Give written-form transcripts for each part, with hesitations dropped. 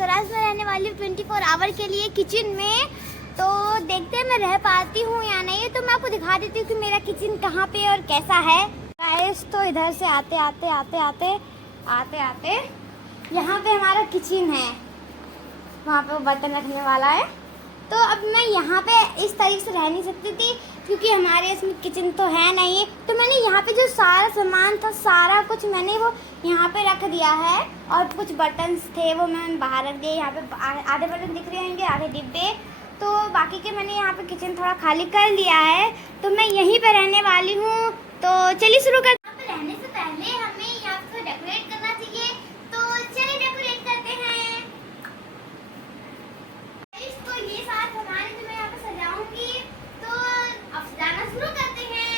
और आज मैं रहने वाली हूँ 24 आवर के लिए किचन में। तो देखते हैं मैं रह पाती हूँ या नहीं। तो मैं आपको दिखा देती हूँ कि मेरा किचन कहाँ पे और कैसा है। गाइस तो इधर से आते आते यहाँ पे हमारा किचन है, वहाँ पे वो बर्तन रखने वाला है। तो अब मैं यहाँ पे इस तरीके से रह नहीं सकती थी क्योंकि हमारे इसमें किचन तो है नहीं। तो मैंने यहाँ पे जो सारा सामान था सारा कुछ मैंने वो यहाँ पे रख दिया है और कुछ बर्तन थे वो मैंने बाहर रख दिए। यहाँ पे आधे बर्तन दिख रहे होंगे, आधे डिब्बे। तो बाकी के मैंने यहाँ पे किचन थोड़ा खाली कर लिया है। तो मैं यहीं पे रहने वाली हूँ। तो चलिए शुरू करते हैं। यहाँ पे रहने से पहले हमें यहाँ पे डेकोरेट करना चाहिए। तो चलिए डेकोरेट करते हैं। तो ये सारा सामान जो मैं यहाँ पे सजाऊंगी, तो अब सजाना शुरू करते हैं।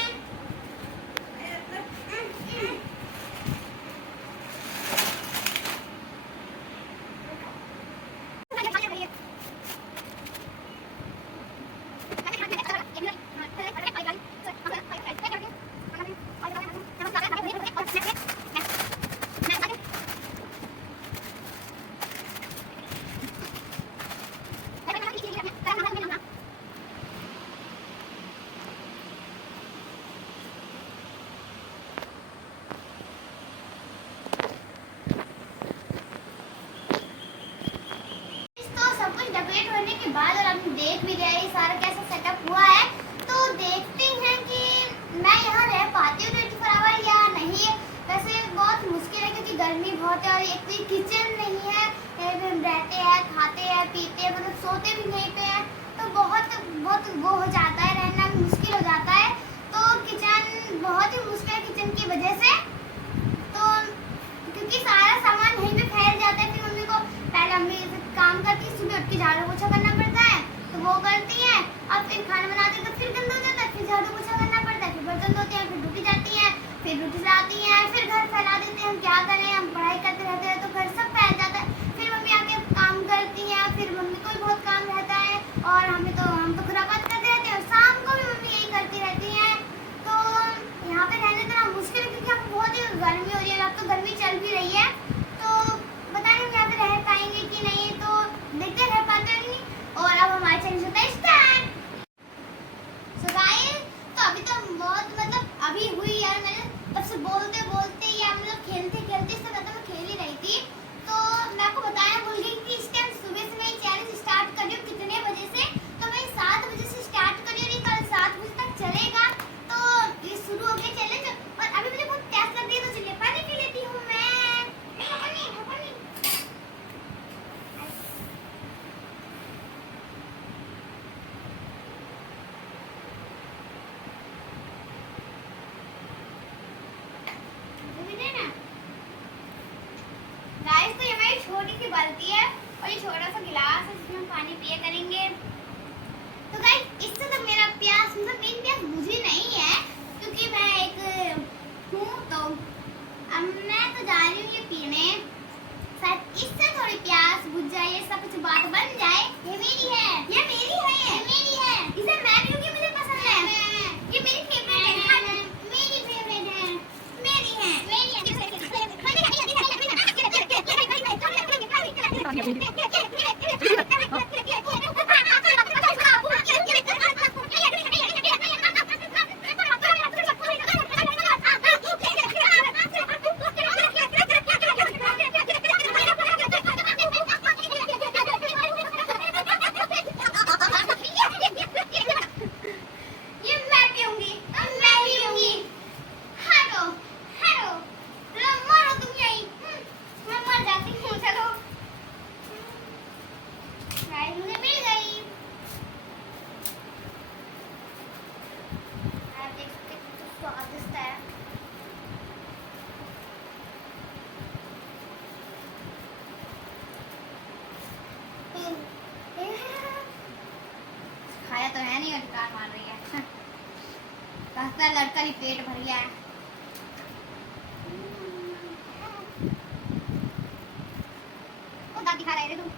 डेकोरेट होने के बाद और आपने देख भी लिया ये सारा कैसा सेटअप हुआ है। तो देखते हैं कि मैं यहाँ रह पाती हूँ 24 आवर या नहीं। वैसे बहुत मुश्किल है क्योंकि गर्मी बहुत है और एक तो किचन नहीं है। रहते हैं, खाते हैं, पीते हैं, मतलब सोते भी नहीं पे हैं। तो बहुत वो हो जाता है, रहना मुश्किल हो जाता है। तो किचन बहुत ही मुश्किल है किचन की वजह से। तो क्योंकि सारा सामान यहीं पे फैल जाता है। फिर मम्मी को पहले मम्मी काम करती है, सुबह उठ के झाड़ू पोछा करना पड़ता है तो वो करती है। अब फिर खाना बनाते हैं तो फिर गंदा हो जाता है, फिर झाड़ू पोछा करना पड़ता है, फिर बर्तन धोते हैं, फिर ड्यूटी जाती है, फिर ड्यूटी से आती है, फिर घर फैला देते हैं। हम क्या करें, हम पढ़ाई करते रहते हैं तो घर सब फैल जाता है। फिर मम्मी आके काम करती है, फिर मम्मी को भी बहुत काम रहता है और हम तो खुरापात करते रहते हैं और शाम को भी मम्मी यही करती रहती है। तो यहाँ पे रहने थोड़ा मुश्किल है क्योंकि यहाँ पे बहुत ही गर्मी हो रही है। अब तो गर्मी चल भी रही है। तो पता नहीं हम यहाँ पे रह पाएंगे कि नहीं, तो देखते रह पाते नहीं। और अब हमारे चैनल होता है स्टार्ट। सो गाइस तो अभी तो बहुत मतलब अभी हुई यार, मैंने तब से बोलते या मतलब खेलते इससे पहले मैं खेल ही रही थी। तो मैं आपको बताया भूल गई कि इस टाइम सुबह से मैं चैलेंज स्टार्ट कर रही हूँ। कितने बजे से, तो मैं 7 बजे से स्टार्ट कर रही हूँ। कल 7 बजे तक चलेगा। तो ये शुरू हो गया चैलेंज और अभी मुझे बहुत प्यास लग रही है। तो चलिए पानी पी लेती हूँ मैं। गाइस तो ये हमारी छोटी सी बाल्टी है और ये छोटा सा गिलास है जिसमें हम पानी पिया करेंगे। तो गाइस इससे तो मेरा प्यास मतलब मेरी प्यास बुझी नहीं है क्योंकि मैं एक हूँ। तो अब मैं तो जा रही हूँ ये पीने, शायद इससे थोड़ी प्यास बुझ जाए, ये सब कुछ बात बन जाए। ये मेरी है, ये मेरी है, ये मेरी है। इसे मैं पीऊंगी, मुझे पसंद है, ये मेरी फेवरेट है, मेरी फेवरेट है, मेरी है, मेरी है। खाया तो है नहीं और कार मार रही है। लगता है लड़का ही पेट भर गया है। दादी खा रहे थे तुम।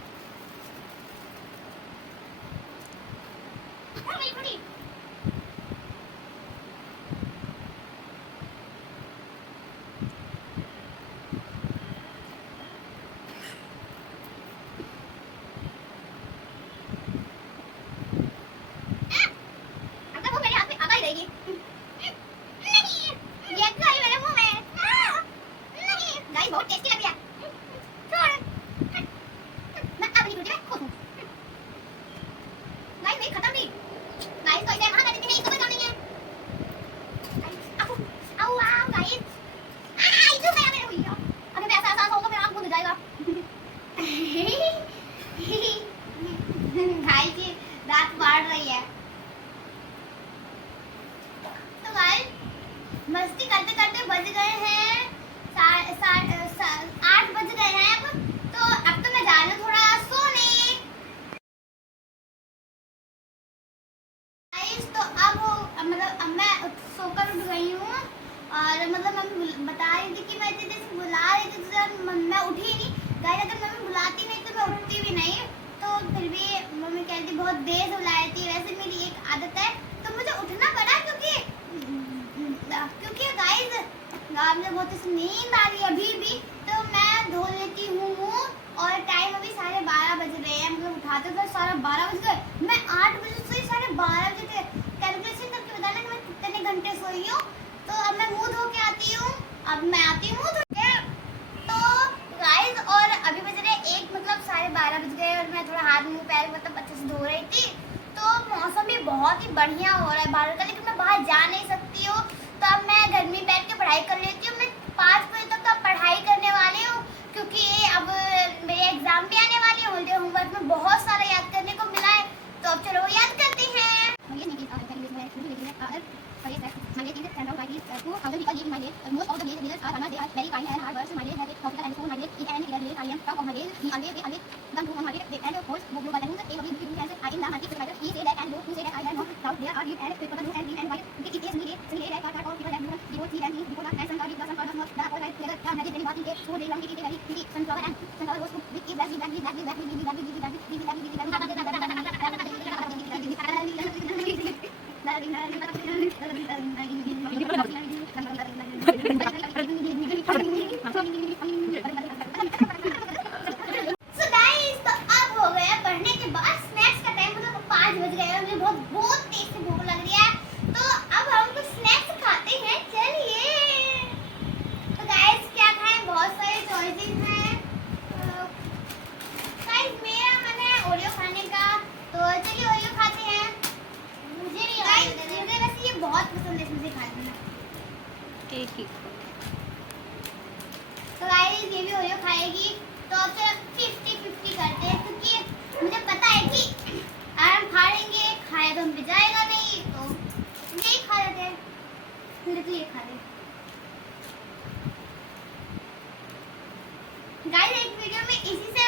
बहुत देर से बुला रही थी। वैसे मेरी एक आदत है तो मुझे उठना पड़ा क्योंकि गाइस मुझे बहुत नींद आ रही है अभी भी, तो मैं धो लेती हूँ मुँह। और टाइम अभी 12:30 बज रहे हैं, मतलब उठाते तो 12:30 बज गए। मैं 8 बजे सोई, 12:30 बजे थे। कैलकुलेशन करके बताना कि मैं कितने घंटे सोई हूँ। तो अब मैं मुँह धो के आती हूँ, अब मैं आती हूँ तो गाइस। और अभी बज रहे 1, मतलब 12:30 बज गए और मैं थोड़ा हाथ मुँह पैर मतलब अच्छे से धो रही थी। तो मौसम भी बहुत ही बढ़िया हो रहा है बाहर का, लेकिन मैं बाहर जा नहीं सकती हूँ। तो अब मैं घर में बैठ के पढ़ाई कर लेती हूँ। मैं 5 बजे तक तो पढ़ाई करने वाली हूँ, क्योंकि अब मेरे एग्जाम भी आने वाले हैं। होमवर्क में बहुत सारा याद करने को मिला है, तो अब चलो याद करते हैं। तो गाइस ये भी ओरियो खाएगी, तो अब से 50-50 करते हैं, क्योंकि मुझे पता है कि अगर हम खा लेंगे, खाया तो हम पे जाएगा नहीं, तो यही खा लेते हैं। फिर तो ये खा ले। गाइस एक वीडियो में इसने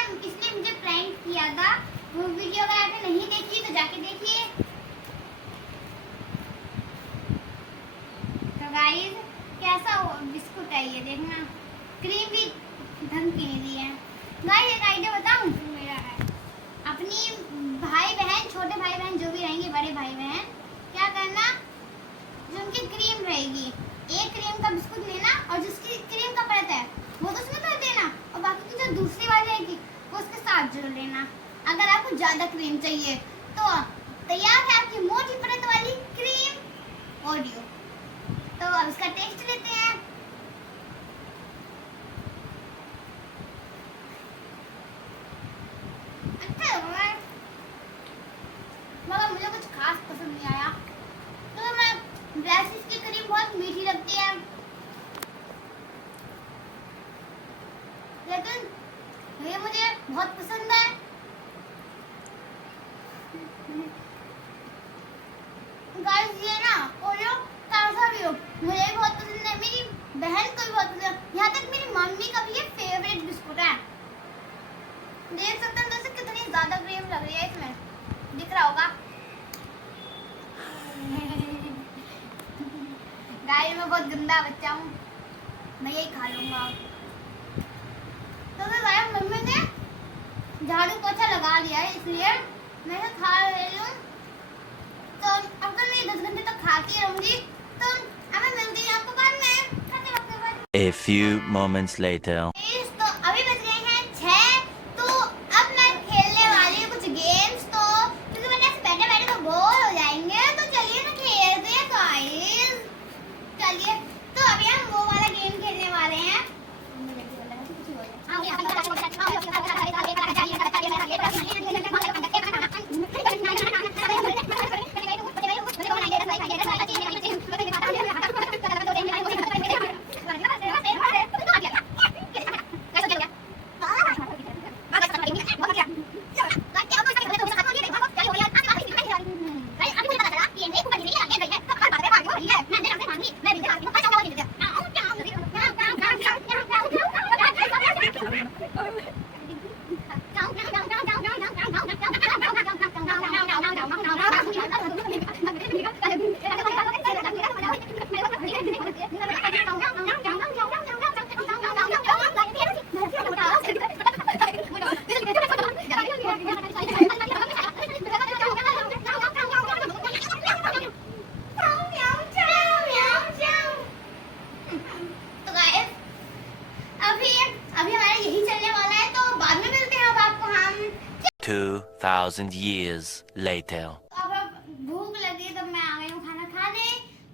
मुझे प्रैंक किया था, वो वीडियो अगर आपने नहीं देखी तो जाके देखिए। तो गाइस कैसा बिस्कुट है ये देखना, क्रीम भी ढंग की नहीं दी है। गाइस एक आइडिया बताऊं मेरा है, अपनी भाई बहन, छोटे भाई बहन जो भी रहेंगे, बड़े भाई बहन, क्या करना, जो उनकी क्रीम रहेगी, एक क्रीम का बिस्कुट लेना और जिसकी क्रीम का परत है वो तो उसमें कर देना, और बाकी की जो दूसरी वाली रहेगी वो उसके साथ जोड़ लेना। अगर आपको ज्यादा क्रीम चाहिए तो तैयार है आपकी मोटी परत वाली क्रीम ओरियो। तो अब इसका टेस्ट लेते हैं। अच्छा लग रहा है, मगर मुझे कुछ खास पसंद नहीं आया। तो मैं वैसे इसकी क्रीम बहुत मीठी लगती है, लेकिन ये मुझे बहुत पसंद है। गाइस ये ना ओरियो कैसा भी हो, मुझे भी बहुत पसंद है, मेरी बहन को भी बहुत पसंद है, यहाँ तक मेरी मम्मी का भी ये फेवरेट बिस्कुट है। देख सकते हैं दोस्तों कितनी ज्यादा क्रीम लग रही है इसमें, दिख रहा होगा। गाइस मैं बहुत गंदा बच्चा हूँ, मैं यही खा लूंगा। तो गाइस मम्मी ने झाड़ू पोछा लगा दिया है, इसलिए मैं इसे खा रही हूँ। तो अब तो मैं 10 घंटे तक खाती रहूंगी, तो अब मैं मिलती हूँ आपको बाद में खाते वक्त। A few moments later. तो अभी बज गए हैं 6, तो अब मैं खेलने वाली हूँ कुछ गेम्स। तो क्योंकि मैंने बैठे बैठे तो बोर हो जाएंगे, तो चलिए ना खेलते हैं गाइस। चलिए तो अभी हम वो वाला गेम खेलने वाले हैं। 2,000 years later. अब भूख लगी तो मैं आ गई हूँ खाना खाने।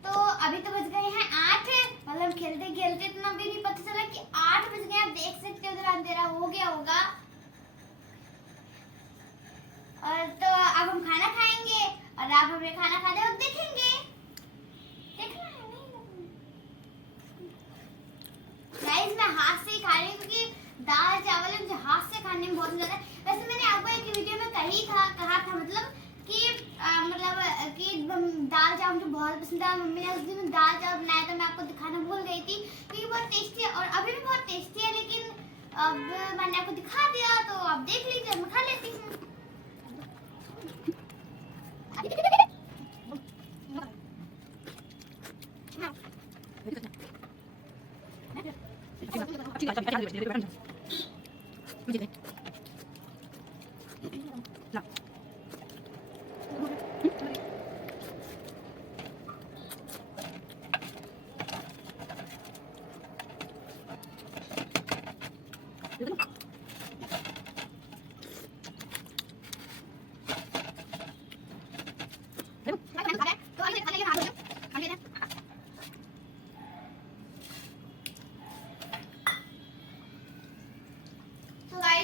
तो अभी तो बज गए हैं 8, मतलब खेलते खेलते इतना भी नहीं पता चला कि 8 बज गए। आप देख सकते हो उधर अंधेरा हो गया होगा। और तो अब हम खाना खाएंगे और आप हमें खाना खाते वक्त देखेंगे। देखना है नहीं? गाइस मैं हाथ से ही खा रही हूँ क्योंकि दाल चावल मुझे हाथ से खाने में बहुत मजा आता है। वैसे मैंने आपको एक वीडियो में कहा था मतलब कि दाल चावल मुझे बहुत पसंद है। मम्मी ने उस दिन दाल चावल बनाया था, मैं आपको दिखाना भूल गई थी क्योंकि बहुत टेस्टी है और अभी भी बहुत टेस्टी है। लेकिन अब मैंने आपको दिखा दिया तो आप देख लीजिए, मैं खा लेती हूँ।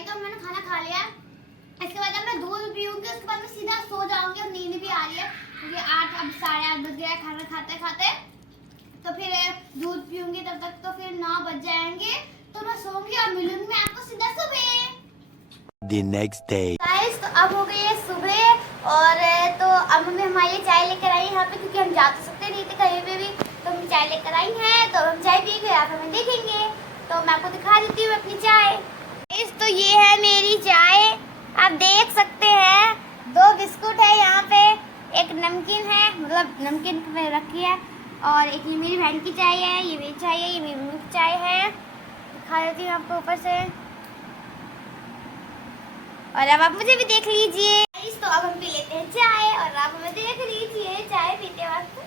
तो मैंने खाना खा लिया। इसके बाद अब मैं दूध पीऊंगी, उसके बाद मैं सीधा सो जाऊंगी और नींद भी आ रही है क्योंकि 8 बज गया है खाना खाते खाते। तो फिर दूध पीऊंगी तब तक तो फिर 9 बज जाएंगे। तो मैं सोऊंगी और मिलूंगी मैं आपको सीधा सुबह। The next day. गाइस तो अब हो गई है सुबह और तो अब मम्मी हमारे लिए चाय लेकर आई यहाँ पे क्योंकि हम जा तो सकते नहीं थे कहीं पे भी। तो हम चाय लेकर आई हैं तो हम चाय पिएंगे, आप हमें देखेंगे। तो मैं आपको दिखा देती हूँ अपनी चाय। तो ये है मेरी चाय, आप देख सकते हैं। 2 बिस्कुट है यहाँ पे, एक नमकीन है, मतलब नमकीन में रखी है, और एक ये मेरी बहन की चाय है, ये मेरी चाय है, ये मेरी मम्मी की चाय है। दिखा देती हूँ आपको ऊपर से। और अब आप मुझे भी देख लीजिए। तो अब हम पी लेते हैं चाय और आप हमें देख लीजिए चाय पीते वक्त।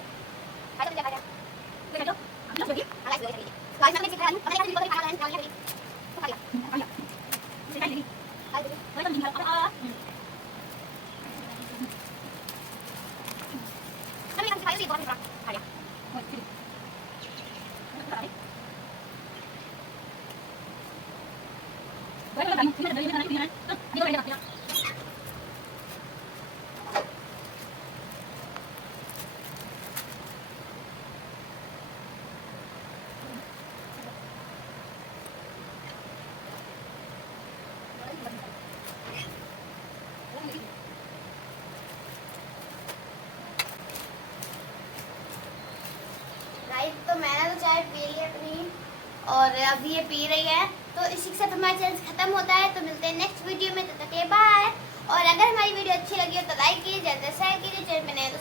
तो मैंने तो चाय पी ली अपनी और अभी ये पी रही है। तो इसी के साथ हमारा चैनल खत्म होता है। तो मिलते हैं नेक्स्ट वीडियो में, तब तक के बाय। और अगर हमारी वीडियो अच्छी लगी हो तो लाइक कीजिए, ज़्यादा शेयर कीजिए, चैनल में नए तो